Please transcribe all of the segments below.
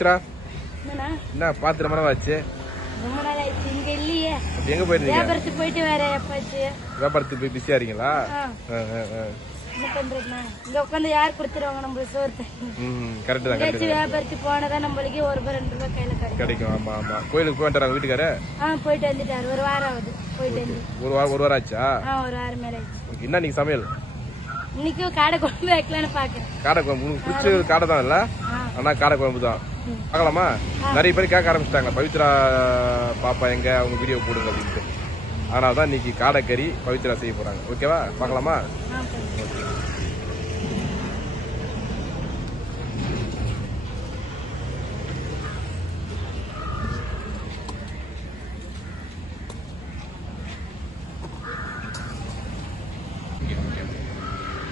பவித்ரா என்ன பாத்து ரொம்ப நாள் ஆச்சு எங்க போயிருந்தீங்க? போயிட்டு வேற வியாபாரத்துக்கு போய் பிஸியா இருக்கீங்களா? இங்க உட்காந்து யார் கொடுத்துருவாங்க நம்மளுக்கு சோறு ம் கரெக்ட் தான் கரெக்ட் வியாபாரத்துக்கு போனதான் நம்மளுக்கு ஒரு ரூபாய் ரெண்டு ரூபாய் கையில கிடைக்கும். ஆமா ஆமா. கோயிலுக்கு போய் வந்துட்டாங்க வீட்டுக்கார ஆ போயிட்டு வந்துட்டாரு. ஒரு வாரம் ஆகுது. போயிட்டு வந்து. ஒரு வாரம் ஒரு வாரம் ஆச்சா? ஒரு வாரம் மேல ஆயிடுச்சு. Okay, என்ன நீங்க சமையல்? இன்னைக்கும் காடை குழம்பு வைக்கலான்னு பாக்குறேன் காடை குழம்பு. உங்களுக்கு பிடிச்ச காடை தான் இல்ல? ஆனா காடை குழம்பு தான். பார்க்கலாமா? நிறைய பேர் கேட்க ஆரம்பிச்சிட்டாங்க. பவித்ரா பாப்பா எங்க? அவங்க வீடியோ போடுங்க அப்படின்ட்டு. அதனால தான் இன்னைக்கு காடை கறி பவித்ரா செய்ய போறாங்க. ஓகேவா பார்க்கலாமா?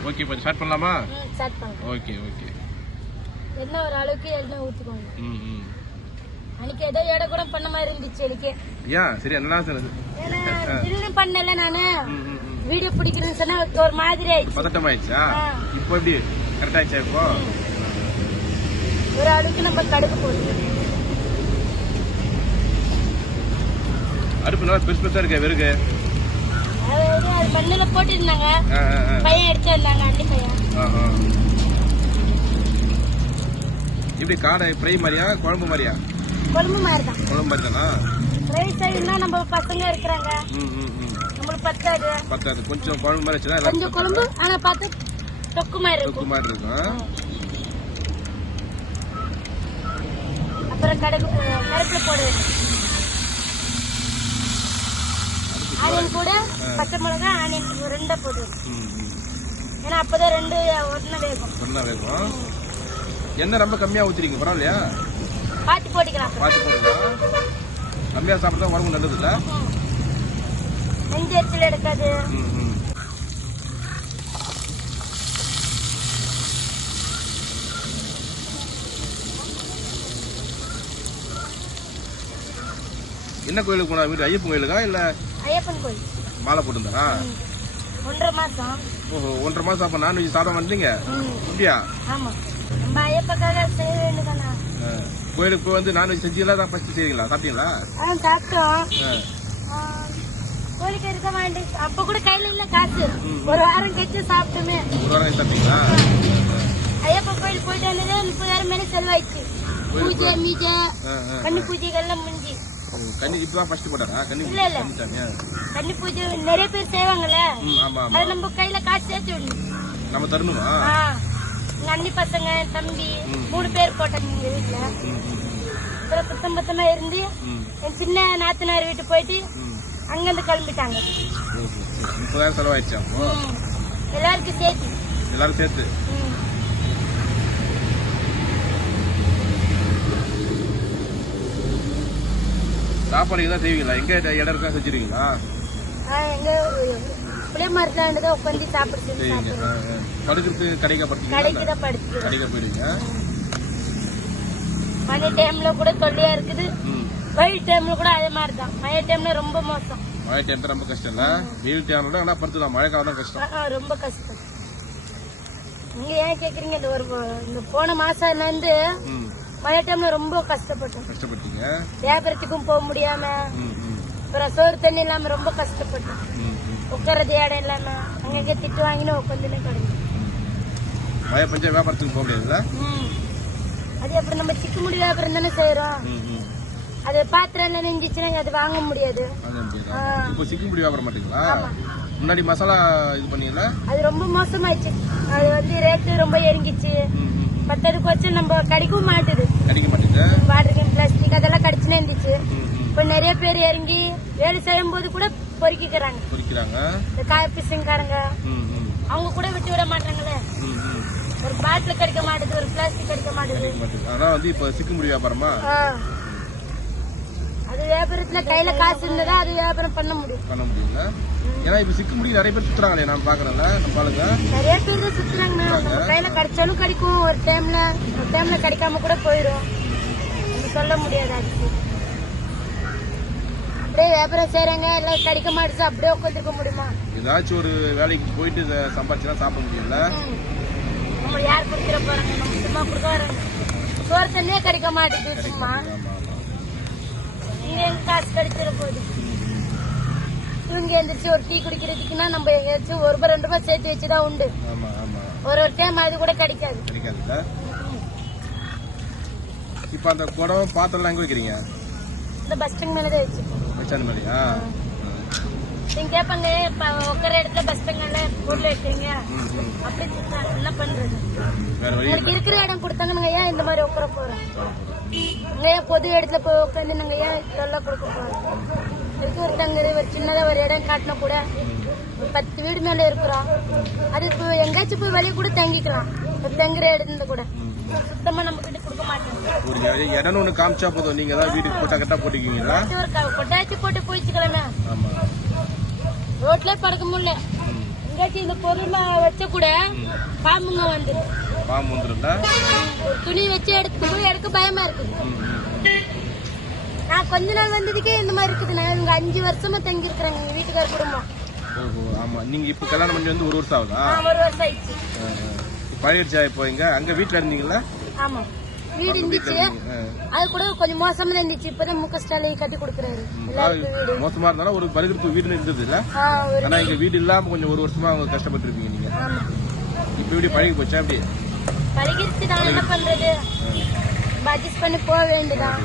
ஓகே இப்போ ஸ்டார்ட் பண்ணலாமா? ம் ஸ்டார்ட் பண்ணலாம். Okay okay. என்ன ஒரு அளவுக்கு எண்ணெய் ஊற்றிக்கோங்க அன்னைக்கு ஏதோ எடை கூட பண்ண மாதிரி இருந்துச்சு எனக்கு. ஏன் சரி என்ன சொன்னது ஏன்னா பண்ணல நானு. வீடியோ பிடிக்கணும்னு சொன்னா ஒரு மாதிரி ஆயிடுச்சு. பதட்டம் ஆயிடுச்சா. இப்போ எப்படி? கரெக்ட் ஆயிடுச்சா இப்போ? ஒரு அளவுக்கு நம்ம கடுகு போட்டு அடுப்பு நல்லா பெருசு பெருசா இருக்கு வெறுகு அதாவது அது மண்ணுல போட்டிருந்தாங்க. பையன் எடுத்து வந்தாங்க அண்ணி பையன். இப்படி காடை ஃப்ரை மாதிரியா குழம்பு மாதிரியா? குழம்பு மாதிரி தான் குழம்பு மாதிரி தானா ரைஸ் சைடுனா நம்ம பசங்க இருக்கிறாங்க. நம்மளுக்கு பத்தாது. பத்தாது. கொஞ்சம் குழம்பு மாதிரி எல்லாம் கொஞ்சம் குழம்பு ஆனா பார்த்து தொக்கு மாதிரி தொக்கு இருக்கும் மாதிரி இருக்கும். அப்புறம் கடுகு அஹ், கருவேப்பிலை போட ஆனியன் கூட பச்சை மிளகா ஆனியன் ரெண்டா ம் ஏன்னா அப்பதான் ரெண்டு ஒன்னா வேகும். சொன்னா வேகும். எண்ணெய் ரொம்ப கம்மியா ஊத்துறீங்க? பரவாயில்லையா? பாத்தி போட்டுக்கலாம். பார்த்து போடுங்க. கம்மியா சாப்பிட்டா உடம்பு நல்லது இல்ல. நெஞ்சு எரிச்சல் எடுக்காது என்ன கோயிலுக்கு போனா? வீடு ஐயப்பன் கோயிலுக்கா இல்ல ஐயப்பன் கோயில். மாலை போட்டுருந்தாரா? ம். ஒன்றரை மாசம். ஓஹோ ஒன்றரை மாசம் அப்ப நான்வெஜ் சாப்பிட மாட்டீங்க ம். அப்படியா? ஆமா. கோயிலுக்கு போய் வந்து நான்வெஜ் செஞ்சீங்களா தான் ஃபர்ஸ்ட் செய்வீங்களா? சாப்பிட்டீங்களா? ஆ சாப்பிட்டோம். கோழிக்கு இருக்க வேண்டி அப்ப கூட கையில இல்ல காசு. ஒரு வாரம் கழிச்சு சாப்பிட்டுமே. ஒரு வாரம் சாப்பிட்டீங்களா? ஐயப்ப கோயில் போயிட்டு வந்தது முப்பதாயிரம் மேலே செலவாயிடுச்சு. பூஜை மீஜை. கன்னி பூஜைகள்லாம் முடிஞ்சு. கன்னி இப்பதான் ஃபர்ஸ்ட் போட்டாரா? கன்னி இல்ல, இல்ல. கன்னி பூஜை நிறைய பேர் செய்வாங்கல்ல. ம் ஆமா ஆமா. அது நம்ம கையில காசு சேர்த்து விடணும். நம்ம தரணுமா? ஆ, எங்க அண்ணி பசங்க தம்பி. மூணு பேர் போட்டாங்க எங்க வீட்டுல அப்புறம் பத்தமா இருந்து என் சின்ன நாத்தனார் வீட்டு போயிட்டு அங்கிருந்து கிளம்பிட்டாங்க. முப்பதாயிரம் செலவாயிடுச்சா. எல்லாருக்கும் சேர்த்து எல்லாரும் சேர்த்து. சாப்பாடு தான் செய்வீங்களா எங்க இடம் இருக்கா எங்க புளிய மரத்துல தான் உட்காந்து ஆ. படுக்கிறதுக்கு கடைக்கா தான் படுத்துக்கிறோம் கடைக்கா போயிடுவீங்க? மழை டைம்ல கூட தொல்லையா இருக்குது. வெயில் டைம்ல கூட அதே மாதிரி தான் மழை டைம்ல ரொம்ப மோசம். மழை டைம் தான் ரொம்ப கஷ்டம் இல்ல? வெயில் டைம் ஆனா படுத்துதான் மழை காலம் தான் கஷ்டம். ரொம்ப கஷ்டம். நீங்க ஏன் கேக்குறீங்க? இந்த ஒரு இந்த போன மாசம் இருந்து மழை டைம்ல ரொம்ப கஷ்டப்பட்டோம் கஷ்டப்பட்டீங்க? வியாபாரத்துக்கும் போக முடியாம அப்புறம் சோறு தண்ணி இல்லாம ரொம்ப கஷ்டப்பட்டோம் உட்காரது இடம் இல்லாம அங்கங்க திட்டு வாங்கினு உட்காந்துன்னு கிடைக்கும் மழை பஞ்சா வியாபாரத்துக்கு போக முடியாதுல்ல. அது அப்புறம் நம்ம சிக்கு முடி வியாபாரம் தானே செய்யறோம் அது பாத்திரம் நெஞ்சிச்சுன்னா அது வாங்க முடியாது. இப்போ சிக்கன் பிடி வியாபாரம் மாட்டீங்களா. முன்னாடி மசாலா இது பண்ணீங்களா அது ரொம்ப மோசமாயிடுச்சு. அது வந்து ரேட்டு ரொம்ப இறங்கிச்சு. பத்ததுக்கு வச்சு நம்ம கடிக்கவும் மாட்டுது. கிடைக்க மாட்டேங்குது? வாட்டர் கேன் பிளாஸ்டிக் அதெல்லாம் கடிச்சுனே இருந்துச்சு. இப்ப நிறைய பேர் இறங்கி வேலை செய்யும் போது கூட பொறுக்கிக்கிறாங்க. பொறிக்கிறாங்க. இந்த காய பிசுங்காரங்க. அவங்க கூட விட்டு விட மாட்டாங்களே. ஒரு பாட்டில் கிடைக்க மாட்டுது ஒரு பிளாஸ்டிக் கிடைக்க மாட்டுது. ஆனா வந்து இப்போ சிக்கன் பிடி வியாபாரமா. அது வியாபாரத்துல கையில காசு இருந்ததா அது வியாபாரம் பண்ண முடியும். பண்ண முடியல. ஏன்னா இப்போ சிக்கன் பிடி நிறைய பேர் சுத்துறாங்களே நான் பாக்குறேன்ல நம்ம ஆளுங்க. நிறைய பேர் தான் சுத்துறாங்க நம்ம கையில கிடைச்சாலும் கிடைக்கும் ஒரு டைம்ல ஒரு டைம்ல கிடைக்காம கூட போயிடும் சொல்ல முடியாது அதுக்கு. அப்படியே வியாபாரம் செய்யறாங்க. எல்லாம் கிடைக்க மாட்டுச்சு. அப்படியே உட்காந்துருக்க முடியுமா? ஏதாச்சும் ஒரு வேலைக்கு போயிட்டு சம்பாதிச்சு சாப்பிட முடியும்ல? ம். நம்ம யார் குடிக்கிற போறாங்க நம்ம சும்மா கொடுக்க வராங்க சோறு தண்ணியே கிடைக்க மாட்டேங்குது சும்மா. இங்க எங்க காசு கிடைச்சிட போகுது? இவங்க எந்திரிச்சு ஒரு டீ குடிக்கிறதுக்குன்னா நம்ம எங்கேயாச்சும் ஒரு ரூபாய் ரெண்டு ரூபாய் சேர்த்து வச்சுதான் உண்டு. ஒரு ஒரு டைம் அது கூட கிடைக்காது. கிடைக்காதுல்ல? இப்ப அந்த குடம் பாத்திரம் எங்க வைக்கிறீங்க? இந்த பஸ் ஸ்டாண்ட் மேலதான் வச்சுப்போம் மாதிரியா நீங்க கேட்பாங்க இப்ப உட்கார இடத்துல பஸ் ஸ்டாண்ட்ல பொருள் வைக்கிறீங்க அப்படி என்ன பண்றது? உங்களுக்கு இருக்கிற இடம் கொடுத்தாங்க நாங்க ஏன் இந்த மாதிரி உட்கார போறோம் ஏன் பொது இடத்துல போய் உட்காந்து நாங்க ஏன் இதெல்லாம் கொடுக்க போறோம் இருக்கு ஒரு தங்குது ஒரு சின்னதா ஒரு இடம் காட்டினா கூட பத்து வீடு மேல இருக்கிறோம். அது இப்போ எங்கேயாச்சும் போய் வெளியே கூட தங்கிக்கலாம். தங்குற இடத்துல கூட. சுத்தமா நம்ம கிட்ட கொடுக்க மாட்டாங்க ஒரு இட- இடம்னு ஒண்ணு காமிச்சா போதும். நீங்க தான் வீட்டுக்கு போட்டா கட்டா க- கொட்டாச்சி போட்டு போயிச்சுக்கலாமே. ஆமா. ரோட்ல படுக்க முடியல. எங்கேயாச்சும் இந்த பொருள் வச்ச கூட பாம்புங்க வந்துடும் பாம்பு வந்துருந்தா துணி வச்சு எடுத்து எடுக்க பயமா இருக்குது நான் கொஞ்ச நாள் வந்ததுக்கே இந்த மாதிரி இருக்குது. நான் அஞ்சு வருஷமா தங்கி இருக்கிறாங்க எங்க வீட்டுக்கார குடும்பம். ஓஹோ ஆமா. நீங்க இப்ப கல்யாணம் பண்ணி வந்து ஒரு வருஷம் ஆகுதா? ஒரு வருஷம் ஆயிடுச்சு. பழையடிச்சா இப்போ இங்க அங்க வீட்டுல இருந்தீங்களா? ஆமா. வீடு இருந்துச்சு. அது கூட கொஞ்சம் மோசமா இருந்துச்சு. இப்பதான் முக ஸ்டாலின் கட்டி கொடுக்குறாரு. மோசமா இருந்தாலும் ஒரு பழுகிறதுக்கு வீடு இருந்தது இல்ல ஆனா இங்க வீடு. இல்லாம கொஞ்சம் ஒரு வருஷமா அவங்க கஷ்டப்பட்டு இருப்பீங்க நீங்க இப்ப இப்படி பழகி போச்சா அப்படி? பழகிருச்சு. நான் என்ன பண்றது? அட்ஜஸ்ட் பண்ணி போக வேண்டியதான்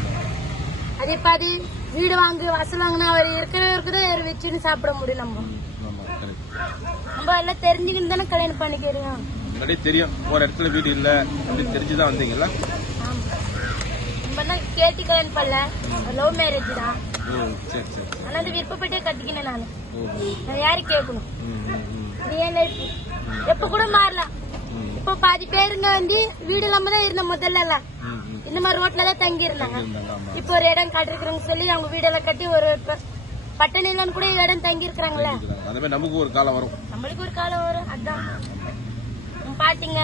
அது அது வீடு வாங்கு வாசல் வாங்கினா அவர் இருக்கிறவருக்கு தான் வச்சுன்னு சாப்பிட முடியும் நம்ம. நம்ம எல்லாம் தெரிஞ்சுக்கிட்டு தானே கல்யாணம் பண்ணிக்கிறோம். முன்னாடியே தெரியும். ஒரு இடத்துல வீடு இல்ல அப்படி தெரிஞ்சுதான் வந்தீங்களா? கேட்டு கல்யாணம் பண்ணல லவ் மேரேஜ் தான். சரி சரி. ஆனா அது விருப்பப்பட்டே கட்டிக்கினேன் நான். யாரு கேட்கணும்? எப்ப கூட மாறலாம். இப்போ பாதி பேருங்க வந்து வீடு இல்லாம தான் இருந்த முதல்ல எல்லாம். இந்த மாதிரி ரோட்ல தான் தங்கி இருந்தாங்க. இப்போ ஒரு இடம் காட்டிருக்கிறவங்க சொல்லி அவங்க வீடெல்லாம் கட்டி ஒரு ப- பட்டணிலன்னு கூட இடம் தங்கி இருக்கிறாங்களே. அந்த நமக்கு ஒரு காலம் வரும். நம்மளுக்கு ஒரு காலம் வரும். அதான். பாட்டிங்க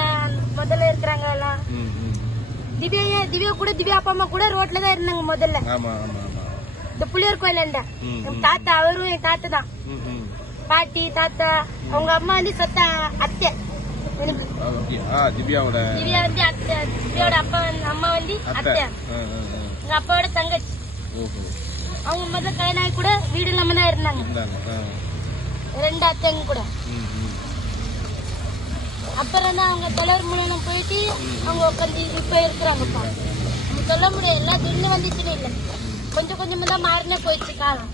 முதல்ல இருக்கிறாங்க எல்லாம். திவ்யா திவ்யா கூட திவ்யா அப்பா அம்மா கூட ரோட்ல தான் இருந்தாங்க முதல்ல. இந்த புளியூர் கோயிலாண்ட தாத்தா அவரும் என் தாத்தா தான். பாட்டி தாத்தா அவங்க அம்மா வந்து சொத்த அத்தை. திவ்யாவோட திவ்யா வந்து அத்தை. திவ்யாவோட அப்பா அம்மா வந்து அத்தை. எங்க அப்பாவோட தங்கச்சி. அவங்க முதல்ல கல்யாணம் கூட வீடு இல்லாம தான் இருந்தாங்க. ரெண்டு அத்தைங்க கூட. அப்புறம் தான் அவங்க தலைவர் மூலம் போயிட்டு அவங்க உட்காந்து இப்ப இருக்கிறாங்கப்பா. சொல்ல முடியாது எல்லாம் திடீர்னு வந்துச்சுன்னு இல்லை. கொஞ்சம் கொஞ்சமா தான் மாறினே போயிடுச்சு காலம்.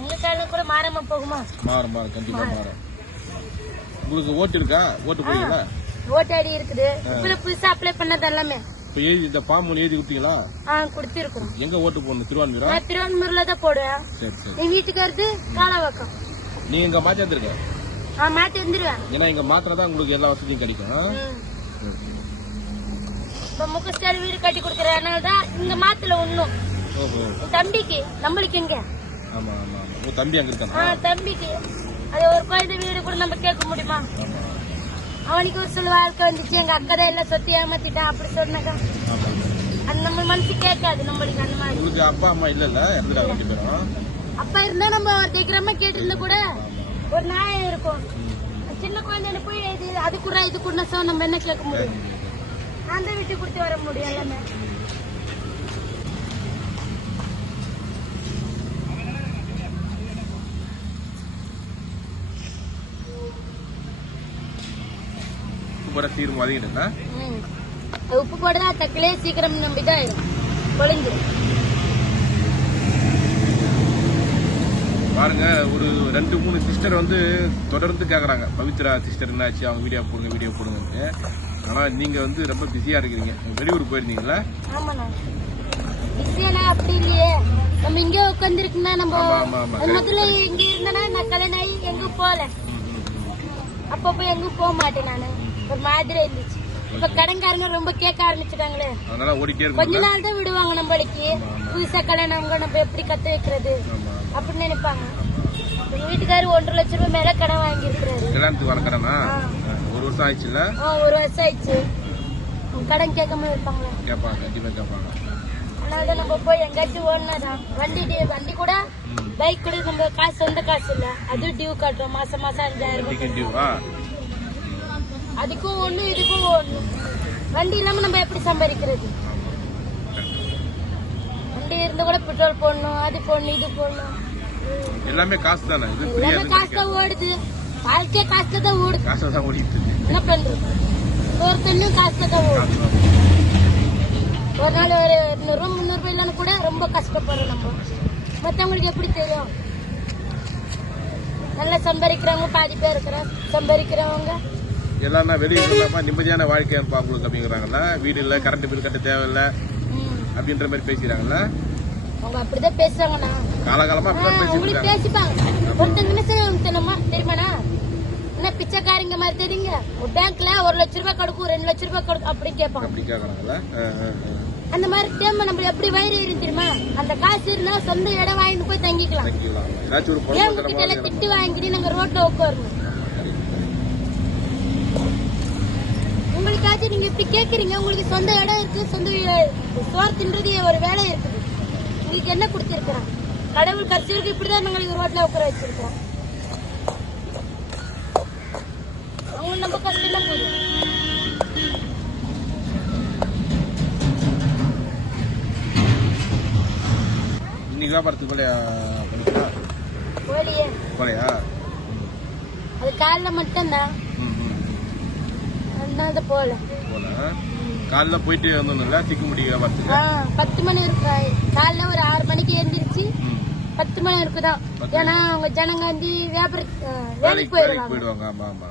எங்க காலம் கூட மாறாம போகுமா? மாறும் மாறும். கண்டிப்பா மாறும். உங்களுக்கு ஓட்டு இருக்கா? ஓட்டு போடுவீங்களா? ஓட்டாடி இருக்குது. இப்ப புதுசா அப்ளை பண்ணது எல்லாமே. இப்ப எழுதி இந்த ஃபார்ம் ஒன்று எழுதி கொடுத்தீங்களா? ஆ கொடுத்திருக்கிறோம். எங்க ஓட்டு போடணும்? திருவான்மீரா நான் தான் போடுவேன். சரி சரி. என் வீட்டுக்காரது காலவாக்கம். நீங்க இங்க மாറ്റാந்துருக்க நான் மாத்தி வந்துருவேன் ஏன்னா இங்க மாத்திரதான் உங்களுக்கு எல்லா வசதியும் கிடைக்கும். இப்ப முக ஸ்டாலின் வீடு கட்டி கொடுக்கறதுனால தான் இங்க மாத்துல ஒண்ணும். தம்பிக்கு நம்மளுக்கு ஆமா ஆமா உங்க தம்பி அங்க ஆ தம்பிக்கு. அது ஒரு குழந்தை வீடு கூட நம்ம கேட்க முடியுமா? அவனுக்கு ஒரு சில வாழ்க்கை வந்துச்சு. எங்க அக்கா தான் எல்லாம் சொத்தி ஏமாத்திட்டான் அப்படி சொன்னாக்கா அது நம்ம மனசு கேட்காது நம்மளுக்கு அந்த மாதிரி. உங்களுக்கு அம்மா அப்பா இருந்தா நம்ம ஒரு தைக்கிறமா கேட்டிருந்தா கூட. ஒரு நியாயம் இருக்கும். சின்ன குழந்தைல போய் இது அது கூட இது கூட நம்ம என்ன கேட்க முடியும்? தான் விட்டு கொடுத்து வர முடியும் எல்லாமே. உப்பு போடுறா தக்கிலே சீக்கிரம் நம்ம இதாயிரும் பொழிஞ்சிரும் பாருங்க ஒரு ரெண்டு மூணு சிஸ்டர் வந்து தொடர்ந்து கேக்குறாங்க. பவித்ரா சிஸ்டர் என்னாச்சு? அவங்க வீடியோ போடுங்க வீடியோ போடுங்கன்னு ஆனா நீங்க வந்து ரொம்ப பிஸியா இருக்கிறீங்க. வெளியூர் போயிருந்தீங்களா? பிஸியானா அப்படி இல்லையே. நம்ம இங்கே உட்காந்துருக்குன்னா நம்ம முதல்ல இங்க இருந்தனா நான் கல்யாணம் ஆகி எங்கும் போகல அப்பப்போ எங்கும் போக மாட்டேன் நானு? ஒரு மாதிரி இருந்துச்சு. இப்ப கடன்காரங்க ரொம்ப கேட்க ஆரம்பிச்சுட்டாங்களே. கொஞ்ச நாள் தான் விடுவாங்க நம்மளுக்கு. புதுசா கல்யாணம் நம்ம எப்படி கத்து வைக்கிறது? அப்படின்னு நினைப்பாங்க. எங்க வீட்டுக்காரரு ஒன்றரை லட்சம் ரூபாய் மேல கடன் வாங்கி இருக்கிறாரு கல்யாணத்துக்கு வரக்கறனா ஒரு வருஷம் ஆயிடுச்சுல்ல? ஒரு வருஷம் ஆயிடுச்சு. கடன் கேட்காம இருப்பாங்களா. கேட்பாங்க கண்டிப்பா கேட்பாங்க. நம்ம போய் எங்கேயாச்சும் ஓடினா வண்டி டி- வண்டி கூட பைக் கூட நம்ம காசு சொந்த காசு இல்ல. அது டியூ கட்டுறோம் மாசம் மாசம் அஞ்சாயிரம் ரூபாய். டிக்கெட் டியூ ஆ அதுக்கும் ஒண்ணு இதுக்கும் ஒண்ணு. வண்டி இல்லாம நம்ம எப்படி சம்பாதிக்கிறது? வண்டி இருந்தா கூட பெட்ரோல் போடணும் அது போடணும் இது போடணும். எல்லாமே காசு தானே? இது ஃப்ரீயா எல்லாமே காசு தான் ஓடுது. வாழ்க்கையே காசுல தான் ஓடுது. காசு தான் ஓடிட்டு இருக்கு. என்ன பண்றது ஒரு தண்ணியும் காசுல தான் ஓடுது. ஒரு நாள் ஒரு இருநூறு முந்நூறு ரூபாய் இல்லைன்னு கூட ரொம்ப கஷ்டப்படுறோம் நம்ம. மத்தவங்களுக்கு எப்படி தெரியும்? நல்லா சம்பாதிக்கிறவங்க பாதி பேர் இருக்கிறோம் சம்பாதிக்கிறவங்க. எல்லாரும் வெளியூர் இல்லாம நிம்மதியான வாழ்க்கை அவங்களுக்கு அப்படிங்கிறாங்கல்ல? வீடு இல்ல கரண்ட் பில் கட்ட தேவையில்ல அப்படின்ற மாதிரி பேசிக்கிறாங்கல்ல? அவங்க அப்படிதான் பேசுறாங்கண்ணா. காலகாலமா உங்களுக்கு பேசிப்பாங்க. ஒருத்தங்க என்ன செய்வாங்க தெரியுமா? தெரியுமாண்ணா? என்ன பிச்சைக்காரங்க மாதிரி தெரியுங்க? ஒரு பேங்க்ல ஒரு லட்ச ரூபாய் கொடுக்கும் ரெண்டு லட்ச ரூபாய் கொடுக்கும் அப்படி கேட்பாங்க. அப்படி. அந்த மாதிரி டைம் நம்ம எப்படி வயிறு ஏறி தெரியுமா? அந்த காசு இருந்தா சொந்த இடம் வாங்கிட்டு போய் தங்கிக்கலாம். ஏன் எல்லாம் திட்டு வாங்கிட்டு நாங்க ரோட்ல உட்காரணும்? உங்களுக்காச்சும் நீங்க இப்படி கேக்குறீங்க உங்களுக்கு சொந்த இடம் இருக்கு சொந்த சோறு தின்றது ஒரு வேலை இருக்குது. உங்களுக்கு என்ன கொடுத்திருக்கிறான் கடவுள் கட்சிகளுக்கு இப்படிதான் நாங்களுக்கு ரோட்ல உட்கார வச்சிருக்கிறோம். அவங்க நம்ம கஷ்டம் போதும். இன்னைக்கு வியாபாரத்துக்கு போலையா போலியே போலையா? அது காலைல மட்டும்தான். அதனால போல போல காலைல போயிட்டு வந்தோம்ல திக்குமுடி வியாபாரத்துக்கு ஆ, பத்து மணி இருக்கு. காலைல ஒரு ஆறு மணிக்கு எழுந்திரிச்சு. பத்து மணி இருக்குதான் ஏன்னா அவங்க ஜனங்க வந்து வியாபார வேலைக்கு போயிடுவாங்க. ஆமா ஆமா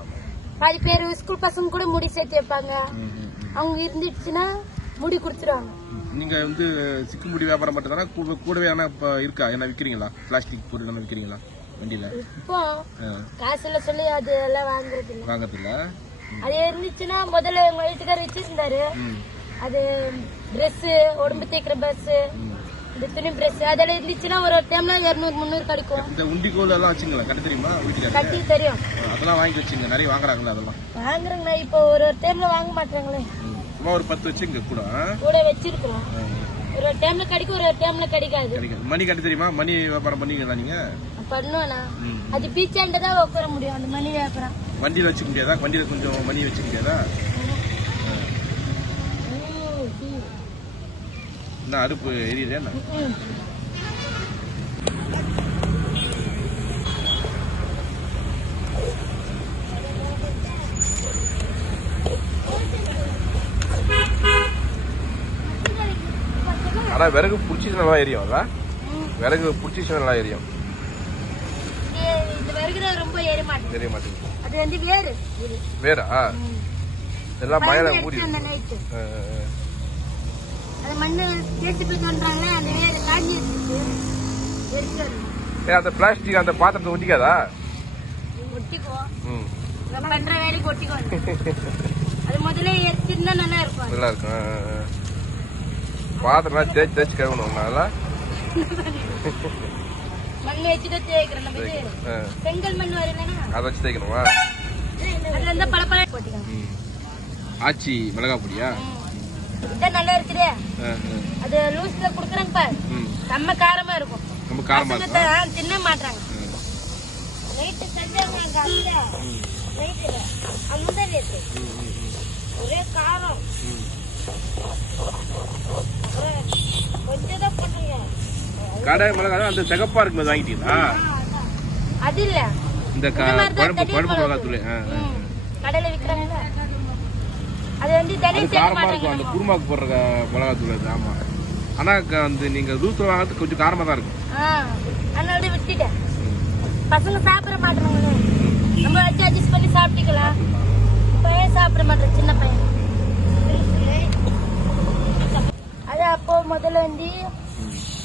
பாதி பேர் ஸ்கூல் பசங்க கூட முடி சேர்த்து வைப்பாங்க. அவங்க இருந்துச்சுன்னா முடி கொடுத்துருவாங்க. நீங்க வந்து சிக்குமுடி வியாபாரம் மட்டும் தானே? கூடவே ஆனா இப்ப இருக்கா? என்ன விக்கிறீங்களா? பிளாஸ்டிக் பொருள் விக்கிறீங்களா? வண்டியில? இப்போ காசுல சொல்லி அது எல்லாம் வாங்குறது இல்ல. வாங்கறதில்ல அது இருந்துச்சுன்னா முதல்ல எங்க வீட்டுக்காரர் வச்சிருந்தாரு. அது Dress உடம்பு தேய்க்கிற பஸ். இந்த துணி பிரஸ் அதெல்லாம் இருந்துச்சுன்னா ஒரு ஒரு டைம்ல இருநூறு முந்நூறு கிடைக்கும். இந்த உண்டிகோல் எல்லாம் வச்சுங்களா கட்ட தெரியுமா வீட்டுக்காரங்க கட்டி தெரியும். அதெல்லாம் வாங்கி வச்சுங்க நிறைய வாங்குறாங்களா அதெல்லாம். வாங்குறேங்கண்ணா இப்போ ஒரு ஒரு டைம்ல வாங்க மாட்டாங்களே. சும்மா ஒரு பத்து வச்சுங்க கூட? கூட வச்சிருக்கிறோம். ஒரு டைம்ல கிடைக்கும் ஒரு டைம்ல கிடைக்காது. கிடைக்கும் மணி கட்ட தெரியுமா? மணி வியாபாரம் பண்ணீங்களா நீங்க? பண்ணுவேண்ணா. அது பீச்சாண்ட தான் உட்கார முடியும் அந்த மணி வியாபாரம். வண்டியில வச்சுக்க முடியாதா? வண்டியில கொஞ்சம் மணி வச்சுக்க முடியாதா என்ன அடுப்பு எரியுதே என்ன ம். ஆனா விறகு புடிச்சிச்சு நல்லா எரியும்ல ம். விறகு புடிச்சிச்சு நல்லா எரியும். தெரிய மாட்டேங்குது. வேறு. எல்லாம் மழையில மூடி எடுத்து அந்த பிளாஸ்டிக் அந்த பாத்திரத்தை ஒட்டிக்காதா? ஒட்டிக்குவோம். ம் பாத்திரம்லாம் தேய்ச்சி தேய்ச்சி கழுவணும் நல்லா மண் தேய்க்கிறோம் நம்ம இது ஆ. செங்கல் மண் வரலன்னா அதை வச்சு தேய்க்கணுமா? அதுல இருந்தா போட்டிக்கலாம். ஆச்சி மிளகா பொடியா? இதான் நல்லா இருக்குது. அது லூஸ்ல குடுக்குறாங்க பாரு. ம். செம்ம காரமா இருக்கும். ரொம்ப காரமா இருக்கும்? தின்ன மாட்டாங்க. நைட்டு செஞ்சாங்க அந்த ம். ஒரே காரம். கடை மிளகா அந்த சிகப்பா இருக்கும்போது வாங்கிட்டீங்களா? அது இல்ல இந்த குழம்பு குழம்பு மிளகாய் மிளகாத்தூள். ஆ, ஆ. ம். கடையில விக்கிறாங்கல்ல. அது வந்து தனி காரமா இருக்கும் மாட்டாங்க அந்த நம்ம. குருமாக்கு போடுற க- மிளகாத்தூள் அது ஆமா. ஆனா வந்து நீங்க தூத்துல வாங்குறது கொஞ்சம் காரமா தான் இருக்கும். அதனால தான் விட்டுட்டேன். பசங்க சாப்பிட மாட்டாங்களே நம்ம வச்சு அட்ஜஸ்ட் பண்ணி சாப்பிட்டுக்கலாம். பையன் சாப்பிட மாட்டேன் சின்ன பையன். அது அப்போ முதல்ல வந்து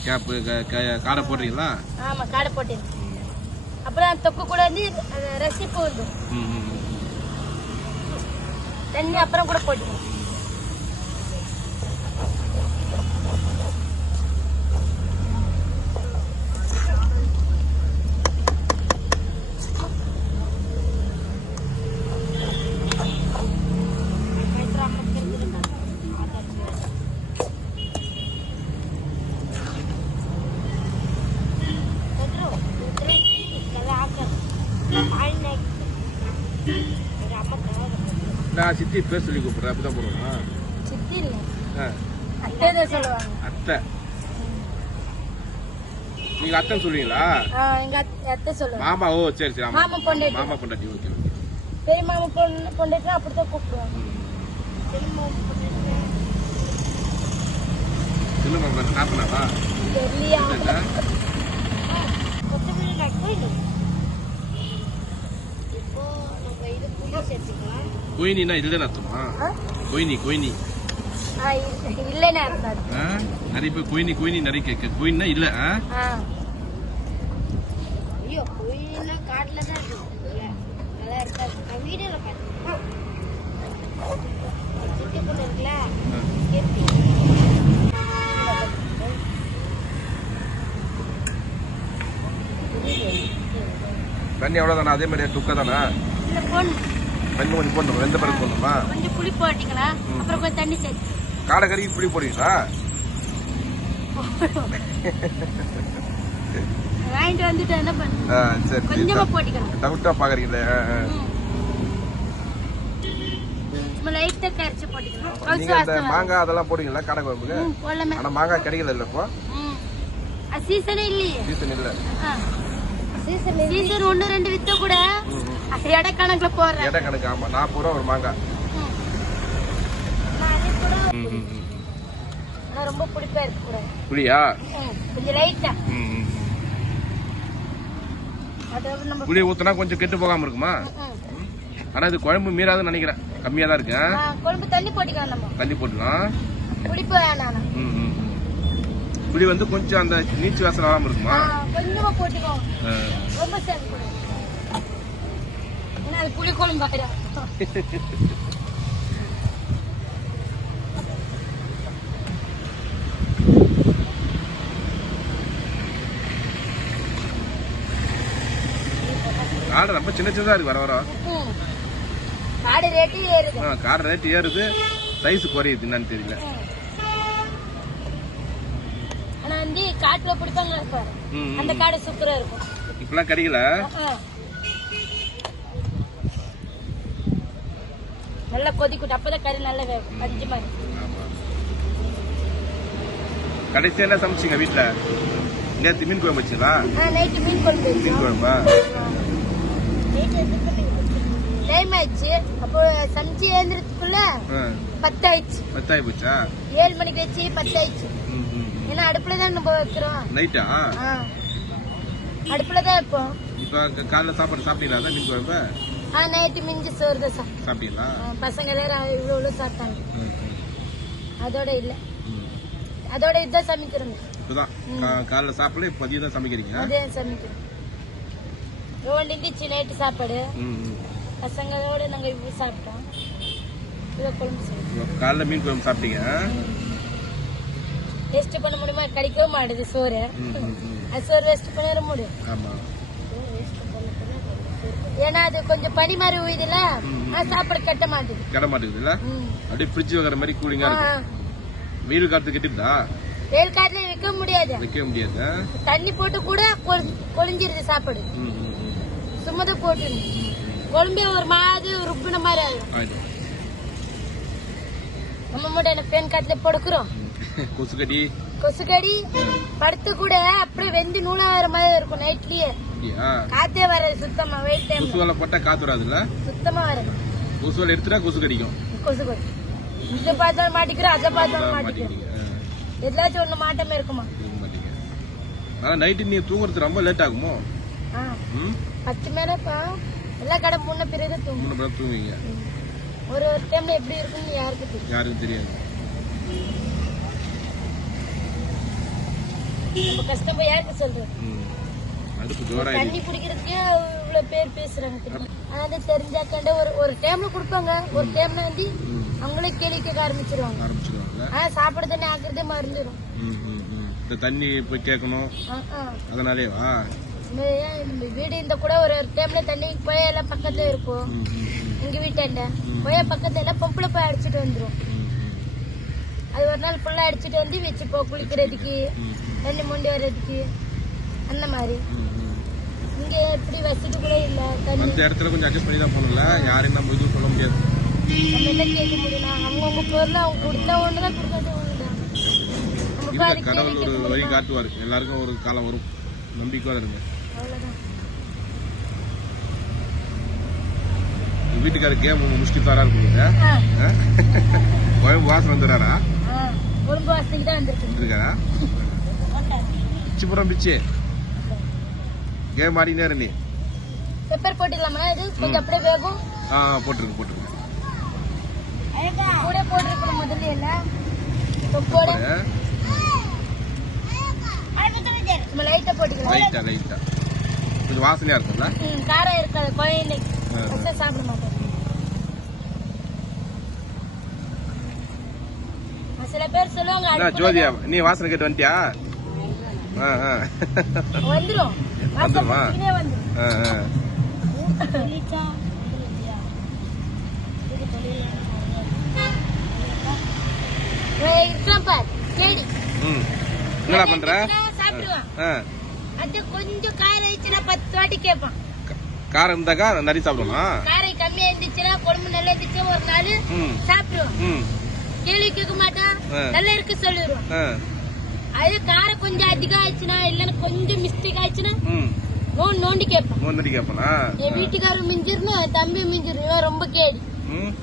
கேப்பு காடை போடுறீங்களா? ஆமா காடை போட்டேன். அப்புறம் தொக்கு கூட வந்து ரசிப்பு வந்து. தண்ணி அப்புறம் கூட போட்டுக்கணும் நான் சித்தி பேர் சொல்லி கூப்பிடுறேன். அப்படிதான் போடுவோமா? சித்தி இல்ல ஆ, அத்தை தான் சொல்லுவாங்க. அத்தை. நீங்க அத்தைன்னு சொல்லுவீங்களா? ஆ, எங்க அத்தை- அத்தை சொல்லுவாங்க. மாமா ஓ சரி சரி. ஆமா மாமா பொண்டாட்டி. மாமா பொண்டாட்டி ஓகே ஓகே. பெரிய மாமா பொண்ணு பொண்டாட்டி அப்படித்தான் கூப்பிடுவாங்க. பெரிய மாமா பொண்டாட்டி. சொல்லு மாமா இல்லைல்ல? கொத்தமல்லி நட்டு இப்போ நம்ம இது புளி ஆ? கொயினி கொயினி ஆ, இல்ல- இல்லைன்னு அர்த்தம் ஆ? நிறைய பேர் கொயினி கொயினி நிறைய கேட்க கொயின்னா இல்ல ஆ? ஆ. ஐயோ கோயிலாம் காட்டுல தான் இருக்கு நல்லா இருக்காது நான் வீடியோல பார்த்தேன் சிட்டி பொண்ணு இருக்குல்ல ஆ. கீர்த்தி. தண்ணி எவ்வளவுதானா அதே மாதிரி துக்க தானா இந்த பொண்ணு தண்ணி கொஞ்சம் போடணும். வெந்த பிறகு போடணுமா? கொஞ்சம் புளி போட்டிங்களா? அப்புறம் கொஞ்சம் தண்ணி சேர்த்து. காடை கறி இப்படி போடுவீங்களா வாங்கிட்டு வந்துட்டு என்ன பண்ணு ஆ, சரி. கொஞ்சமா போட்டிக்கலாம். டவுட்டா பாக்குறீங்களே லைட்டா கரைச்சி போட்டிக்கலாம். நீங்க மாங்காய் அதெல்லாம் போடுவீங்களா? காடை குழம்புக்கு? ஆனா மாங்காய் கிடைக்கல இல்ல இப்போ சீசனே இல்லையே. சீசன் இல்ல. சீசன் ஒன்று ரெண்டு வித்த கூட எடை கணக்குல போடுறேன். எடை கணக்கு ஆமா. நாற்பது ரூபா ஒரு மாங்காய் கூட ரொம்ப புளிப்பா இருக்க புளியா? ம், கொஞ்சம் லைட்டா புளி ஊத்துனா கெட்டு போகாம இருக்குமா. ஆனா இது குழம்பு மீறாதுன்னு நினைக்கிறேன். கம்மியா தான் இருக்கு குழம்பு தண்ணி போட்டிக்கலாம் தண்ணி போட்டுலாம் புளிப்பு வேணாம். புளி வந்து கொஞ்சம் அந்த நீச்சு வாசனை வராம இருக்குமா? கொஞ்சமா போட்டுக்கோ. ரொம்ப அது புளி குழம்பு காடை ரொம்ப சின்ன சின்னதா இருக்கு வர வர. காடு ரேட்டு ஏறுது காடை ரேட் ஏறுது. சைஸ் குறையுது என்னன்னு தெரியல. ஆனா வந்து காட்டுல பிடிப்பாங்க பாரு. ம், ம். அந்த காடு சூப்பரா இருக்கும். இப்பெல்லாம் கிடைக்கல. நல்லா கொதிக்கட்டும். அப்பதான் கறி நல்லா வேகும் பஞ்சு மாதிரி. ஆமா. கடைசியா என்ன சமைச்சீங்க வீட்டுல நேத்து மீன் குழம்பு வச்சீங்களா? நைட்டு மீன் குழம்பு மீன் குழம்பா? டைம் ஆயிடுச்சு அப்போ சமைச்சு ஏந்திரத்துக்குள்ள ஆ, பத்தாயிடுச்சு. பத்தாயி போச்சா? ஏழு மணிக்கு வச்சு பத்தாயிடுச்சு. ஏன்னா அடுப்புல தான் நம்ம வைக்கிறோம். நைட்டா. அடுப்புல தான் வைப்போம். இப்ப காலைல சாப்பாடு சாப்பிட்டீங்களா? மீன் குழம்பு ஆ நைட்டு மிஞ்சி சோறு தான் சாப்பிட்டோம். சாப்பிட்டீங்களா பசங்க எல்லாரும் இவ்வளோ இவ்வளோ சாப்பிட்டாங்க. அதோட இல்ல. அதோட இதுதான் சமைக்கிறோம் இப்பதான் காலைல சாப்பிடல இப்ப மதியம் தான் சமைக்கிறீங்க? அதே சமைக்கிறோம். ரோல் இருந்துச்சு நைட்டு சாப்பாடு. பசங்களோட நாங்க இப்படி சாப்பிட்டோம். இதை குழம்பு காலைல மீன் குழம்பு சாப்பிட்டீங்க? வேஸ்ட் பண்ண முடியுமா? கிடைக்கவும் மாட்டுது சோறு. அது சோறு வேஸ்ட் பண்ணிட முடியும். ஏன்னா அது கொஞ்சம் பனி மாதிரி உயுதுல சாப்பாடு கட்ட மாட்டுது. கிட மாட்டேங்குது இல்ல ம். அப்படியே ஃப்ரிட்ஜ் வைக்கிற மாதிரி கூலிங்கா வெயில் காலத்துக்கு கெட்டுதா வெயில் காட்டுல வைக்க முடியாது. வைக்க முடியாது தண்ணி போட்டு கூட கொழ- கொழிஞ்சிருது சாப்பாடு. சும்மா தான் போட்டு குழம்பே ஒரு மாதிரி ருப்பின மாதிரி ஆகும் நம்ம மட்டும் என்ன பேன் காட்டுல படுக்கிறோம். கொசுக்கடி. கொசுக்கடி படுத்து கூட அப்படியே வெந்து நூலா வர மாதிரி இருக்கும் நைட்லயே. காத்தே வராது சுத்தமா வெயில் டைம் கொசு வலை போட்டா காத்து வராதுல்ல? சுத்தமா வராது. கொசு வலை எடுத்துட்டா கொசு கடிக்கும். கொசு கொடி இதை பார்த்தாலும் மாட்டிக்கிறோம் அதை பார்த்தாலும் மாட்டிக்கிறோம். எதாச்சும் ஒண்ணு மாட்டமே இருக்குமா? ஆனா நைட்டு நீங்க தூங்குறது ரொம்ப லேட் ஆகுமோ? பத்து மேல இப்ப எல்லா கடை முன்ன பிறகு தூங்குவீங்க. ஒரு ஒரு டைம்ல எப்படி இருக்குன்னு யாருக்கு தெரியும் யாருக்கும் தெரியாது. நம்ம கஷ்டம் யாருக்கு சொல்றது தண்ணி குடிக்கிறதுக்கே இவ்வளவு பேர் பேசுறாங்க தெரியுமா? அதாவது தெரிஞ்சாக்கண்ட ஒரு ஒரு டைம்ல கொடுப்பாங்க. ஒரு டைம்ல வந்து அவங்களே கேள்வி கேட்க ஆரம்பிச்சிருவாங்க. ஆனா சாப்பிட தண்ணி ஆக்குறதே மறந்துடும் இந்த தண்ணி போய் கேட்கணும். அதனாலேவா வீடு இந்த கூட ஒரு டைம்ல தண்ணி புயலாம் பக்கத்துல இருக்கும். எங்க வீட்டாண்ட. புய பக்கத்துல பொம்பளை போய் அடிச்சிட்டு வந்துரும். ம், அது ஒரு நாள் ஃபுல்லா அடிச்சிட்டு வந்து வச்சுப்போம் குளிக்கிறதுக்கு தண்ணி மொண்டி வர்றதுக்கு அந்த மாதிரி. இங்க இப்படி வசதி கூட இல்ல மத்த இடத்துல கொஞ்சம் அட்ஜஸ்ட் பண்ணி தான் போகணும்ல? யாரையும் நம்ம எதுவும் சொல்ல முடியாது. நம்ம என்ன கேட்க முடியும்? அவங்கவுங்க பொருள் அவங்க கொடுத்தா கொடுக்காத நம்ம இல்ல பாதி கடவுள் ஒரு வழி? காட்டுவார். எல்லாருக்கும் ஒரு காலம் வரும். நம்பிக்கையோட இருங்க. அவ்வளவுதான். உங்க வீட்டுக்காரர் கேம் முடிச்சுட்டு தாரா இருக்கீங்க கோயம்பு வாசல் வந்துடுறாரா? ஆ, குடும்ப வாசத்துக்கு தான் வந்திருக்கு. இருக்காரா பிச்சு பிச்சு. கேம் ஆடினே இரு நீ பெப்பர் போட்டுக்கலாமா? இது கொஞ்சம் அப்படியே வேகும். ஆ போட்டுருங்க போட்டுருங்க. கூட போட்டிருக்கணும் முதல்ல எல்லாம். தொப்போட நம்ம லைட்டா போட்டுக்கலாம். லைட்டா லைட்டா கொஞ்சம் வாசனையா இருக்கும்ல? காரம் இருக்காது. குழந்தை ஆ. பசங்க சாப்பிட மாட்டேன் சில பேர் சொல்லுவாங்க ஜோதியா நீ வாசனை கேட்டு வந்துட்டியா? வந்துரும். வந்துருமா? என்னடா பண்ற? சாப்பிடுவான். அது கொஞ்சம் காரம் ஆயிடுச்சுன்னா பத்து வாட்டி கேட்பான் காரம் இருந்தாக்கா நிறைய சாப்பிடுமா? காரம் கம்மியா இருந்துச்சுன்னா குழம்பு நல்லா இருந்துச்சு ஒரு நாள் ம். சாப்பிடுவான். ம். கேள்வி கேட்க மாட்டான். நல்லா இருக்கு சொல்லிடுவான் ஆ. அது காரம் கொஞ்சம் அதிகம் ஆயிடுச்சுன்னா இல்லைன்னா கொஞ்சம் மிஸ்டேக் ஆயிடுச்சுன்னா ம். நோண்டி நோண்டி கேட்பான்? என் வீட்டுக்காரர் மிஞ்சிருன்னு தம்பி மிஞ்சிரு இவன் ரொம்ப கேடி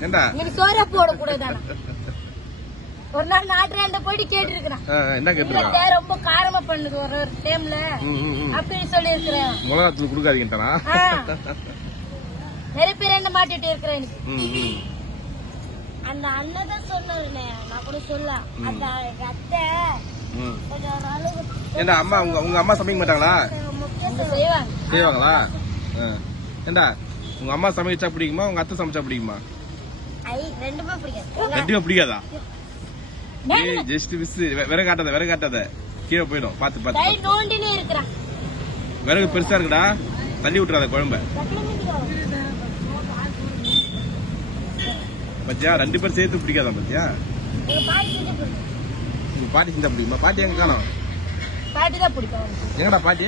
ஏண்டா? எனக்கு சோறா போடக்கூடாதானா? ஒரு நாள் நாட்டுறாண்ட போயிட்டு கேட்டு இருக்கிறான் ரொம்ப காரமா பண்ணுது ஒரு ஒரு டைம்ல அப்படின்னு சொல்லி இருக்கிறேன் மிளகாத்தூள் கொடுக்காதீங்கட்டானா நிறைய பேர் என்ன மாட்டிட்டு இருக்கிறேன் எனக்கு. அந்த அண்ணன் தான் நான் கூட சொல்ல. அந்த அத்தை ம். கொஞ்சம் ஒரு அளவு ஏண்டா அம்மா உங்க உங்க அம்மா சமைக்க மாட்டாங்களா? செய்வாங்க. செய்வாங்களா? ஆ. ஏண்டா உங்க அம்மா சமைச்சா பிடிக்குமா? உங்க அத்தை சமைச்சா பிடிக்குமா? ஐ ரெண்டுமே பிடிக்காது. ஏய் ஜஸ்ட் மிஸ் விறகு காட்டாத விறகு காட்டாத. கீழே போயிடும் பாத்து பாத்து கை நோண்டினே இருக்கிறான். விறகு பெருசா இருக்குடா. தள்ளி விட்டுறாத குழம்ப. பத்தியா? ரெண்டு பேரும் சேர்த்து பிடிக்காதா பத்தியா. உங்க பாட்டி செஞ்சா பிடிக்குமா? பாட்டி எங்க காணோம்? பாட்டி தான் பிடிக்கும் அவனுக்கு. எங்கடா பாட்டி?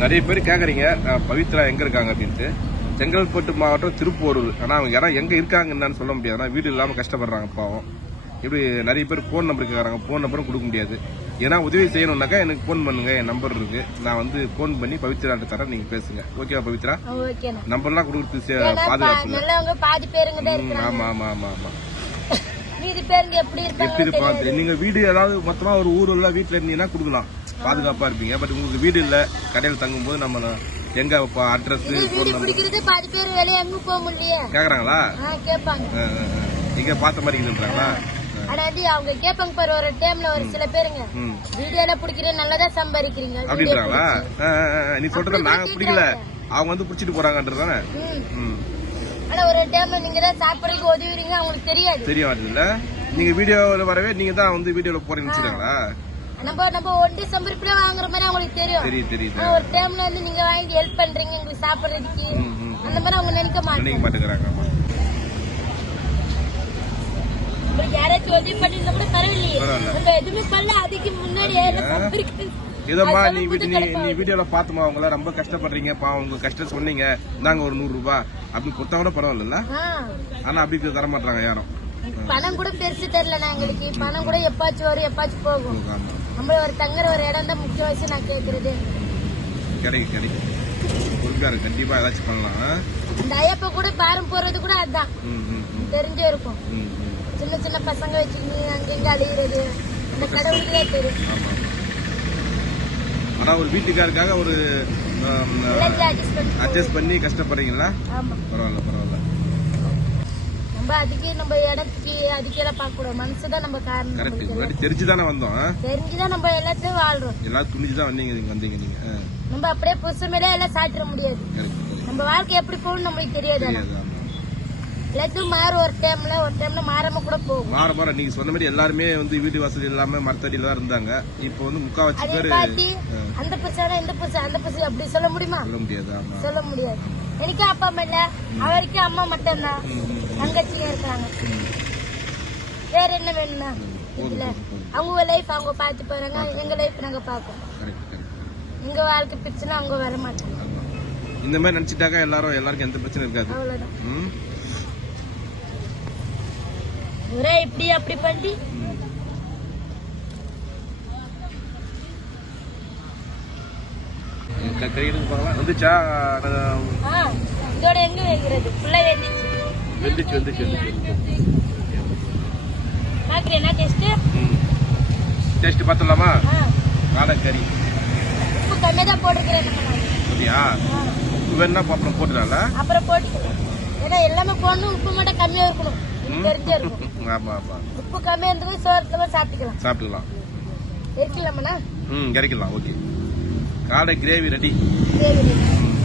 நிறைய பேர் கேக்குறீங்க அஹ், பவித்ரா எங்க இருக்காங்க? அப்படின்ட்டு. செங்கல்பட்டு மாவட்டம் திருப்பூர். ஆனா அவங்க யாரா எங்க இருக்காங்க என்னன்னு சொல்ல முடியாது. ஆனா வீடு இல்லாம கஷ்டப்படுறாங்க பாவம். இப்படி நிறைய பேர் போன் நம்பர் கேக்குறாங்க போன் நம்பரும் கொடுக்க முடியாது. ஏன்னா உதவி செய்யணும்னாக்கா எனக்கு போன் பண்ணுங்க. என் நம்பர் இருக்கு. நான் வந்து போன் பண்ணி பவித்ராட்ட தரேன். நீங்க பேசுங்க. ஓகேவா பவித்ரா? நம்பர்லாம் கொடுக்குறது பாதுகாப்பு பாதி பேருங்க ஆமா ஆமா ஆமா ஆமா. எப்படி இருப்பாங்க? நீங்க வீடு ஏதாவது மொத்தமா ஒரு ஊர் உள்ள வீட்டுல இருந்தீங்கன்னா கொடுக்கலாம். பாதுகாப்பா இருப்பீங்க. பட் உங்களுக்கு வீடு இல்ல கடையில் தங்கும் போது நம்ம எங்க அட்ரஸ் பாதி பேர் வெளியே எங்கும் போக கேக்குறாங்களா? கேட்பாங்க. நீங்க பார்த்த மாதிரி இருக்குன்றாங்களா? ஆனா வந்து அவங்க கேட்பாங்க பாரு ஒரு டைம்ல ஒரு சில பேருங்க ம். வீடியோல பிடிக்கிறேன் நல்லதா சம்பாதிக்கிறீங்க. வீடியோ அப்படின்றாங்களா. நீ சொல்றத நாங்க பிடிக்கல. அவங்க வந்து பிடிச்சிட்டு போறாங்கன்றதானே ஆனா ஒரு டைம்ல நீங்க தான் சாப்பிடறதுக்கு உதவுறீங்க அவங்களுக்கு தெரியாது. தெரிய மாட்டேங்குதுல்ல? நீங்க வீடியோல வரவே நீங்க தான் வந்து வீடியோல போறீங்கன்னு வச்சுக்காங்களா நம்ம நம்ம ஒண்டி சம்பரிப்புல வாங்குற மாதிரி அவங்களுக்கு தெரியும். தெரியுது ஆனா ஒரு டைம்ல வந்து நீங்க வாங்கி ஹெல்ப் பண்றீங்க எங்களுக்கு சாப்பிடுறதுக்கு. அந்த மாதிரி அவங்க நினைக்க மாட்டாங்க. நினைக்க மாட்டேங்கிறாங்க உங்களுக்கு யாராச்சும் உதவி பண்ணிருந்தா கூட பரவாயில்லையே பரவாயில்ல. நம்ம எதுவுமே பண்ணல. அதுக்கு முன்னாடி. இதம்மா நீ சொல்லும்போது வீடு நீ நீ. வீடியோல பாத்துமா அவங்கள ரொம்ப கஷ்டப்படுறீங்க. பாவம் உங்க கஷ்டம் சொன்னீங்க. நாங்க ஒரு நூறு ரூபாய் அப்படி கொடுத்தா கூட பரவாயில்ல ஆனா அப்படி தர மாட்டாங்க யாரும். பணம் கூட பெருசு தெரியல எங்களுக்கு. பணம் கூட எப்பாச்சும் வரும் எப்பாச்சும் போகும். நம்மள ஒரு தங்குற ஒரு இடம் தான் முக்கியவாசி நான் கேக்குறது. கிடைக்கும் கிடைக்கும். பொறுப்பா இருக்கு கண்டிப்பா ஏதாச்சும் பண்ணலாம்? அந்த ஐயப்ப கூட பாரம் போறது கூட அதுதான் தெரிஞ்சே இருக்கும். சின்ன சின்ன பசங்க வச்சுக்கிட்டு அங்கங்க அழிகிறது அந்த கடவுளுக்கு தான் தெரியும் ஆனா ஒரு வீட்டுக்காருக்காக ஒரு அட்ஜஸ்ட் பண்ணி. கஷ்டப்படுறீங்களா? பரவாயில்ல பரவாயில்ல. நம்ம அதுக்கு நம்ம இடத்துக்கு அதுக்கெல்லாம் பார்க்க கூடாது மனசுதான் நம்ம காரணம். கரெக்ட் முன்னாடி தெரிஞ்சு தானே வந்தோம் ஆ? தெரிஞ்சுதான் நம்ம எல்லாத்தையும் வாழ்றோம். எல்லாம் துணிஞ்சு தான் வந்தீங்க நீங்க வந்தீங்க நீங்க நம்ம அப்படியே புதுசு மேலே எல்லாம் சாத்திர முடியாது. நம்ம வாழ்க்கை எப்படி போகணும் நம்மளுக்கு தெரியாது எல்லாத்தையும் மாறும் ஒரு டைம்ல ஒரு டைம்ல மாறாம கூட போகும். மாற மாற. நீங்க சொன்ன மாதிரி எல்லாருமே வந்து வீடு வசதி இல்லாம மரத்தடியில தான் இருந்தாங்க. இப்போ வந்து முக்காவாசி பேரு பாட்டி அந்த பிரச்சனை இந்த பிரச்சனை அந்த பிரச்சனை. அப்படி சொல்ல முடியுமா? சொல்ல முடியாது சொல்ல முடியாது. எனக்கு அப்பா அம்மா இல்ல. அவருக்கு அம்மா மட்டும்தான். ம், ம், தங்கச்சிங்க இருக்காங்க. வேற என்ன வேணும்னா இதுல அவங்க லைஃப் அவங்க பார்த்து போறாங்க. எங்க லைஃப் நாங்க கரெக்ட் எங்க வாழ்க்கை பிரச்சனை அவங்க வர மாட்டாங்க. இந்த மாதிரி நினைச்சிட்டாக்கா எல்லாரும் எல்லாருக்கும் எந்த பிரச்சனையும் இருக்காது. அவ்வளவுதான். ஒரே இப்படி அப்படி பண்ணி. ம். க- கை எடுத்து பார்க்கலாம். வந்துச்சா? இதோட எங்க வைக்கிறது ஃபுல்லா வெந்துச்சு. வெந்துச்சு வந்துச்சு வந்துச்சு. பாக்குறேன்னா டெஸ்ட் டேஸ்ட் பார்த்துடலாமா? ஆ. காடைக்கறி உப்பு கம்மியா தான் போட்டுக்கிறேன். அப்படியா? உப்பு வேணா அப்புறம் போட்டுடலாம்ல? அப்புறம் போட்டுக்கிறேன் ஏன்னா எல்லாமே போடணும் உப்பு மட்டும் கம்மியா இருக்கணும். தெரிஞ்சே இருக்கும். ஆமா ஆமா. உப்பு கம்மியா இருந்தது சோரத்துல சாப்பிட்டுக்கலாம். சாப்பிட்டுக்கலாம் இருக்கலாமண்ணா ம் இறக்கலாம் ஓகே. காடை கிரேவி ரெடி.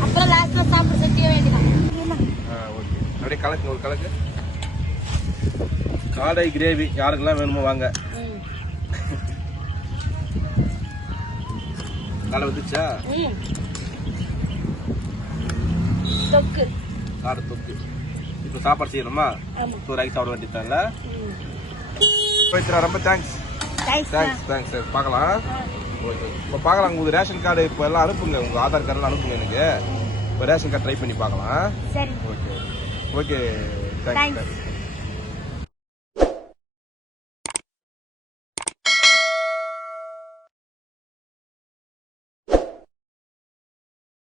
அப்புறம் லாஸ்ட்ல சாப்பிட சக்திய வேண்டியதான் ஓகே. அப்படியே கலக்கு ஒரு கலக்கு. காடை கிரேவி யாருக்கெல்லாம் வேணுமோ வாங்க. காடை வந்துச்சா. தொக்கு. காடை தொக்கு. இப்போ சாப்பாடு செய்யணுமா? சோறு ஆக்கி சாப்பிட வேண்டியதான்ல. பவித்ரா ரொம்ப தேங்க்ஸ் தேங்க்ஸ் தேங்க்ஸ் சார் பார்க்கலாம். ஓகே இப்போ பார்க்கலாம் உங்களுக்கு ரேஷன் கார்டு இப்போ எல்லாம் அனுப்புங்க. உங்கள் ஆதார் கார்டெல்லாம் அனுப்புங்க எனக்கு. இப்போ ரேஷன் கார்டு ட்ரை பண்ணி பார்க்கலாம். Okay okay thanks thanks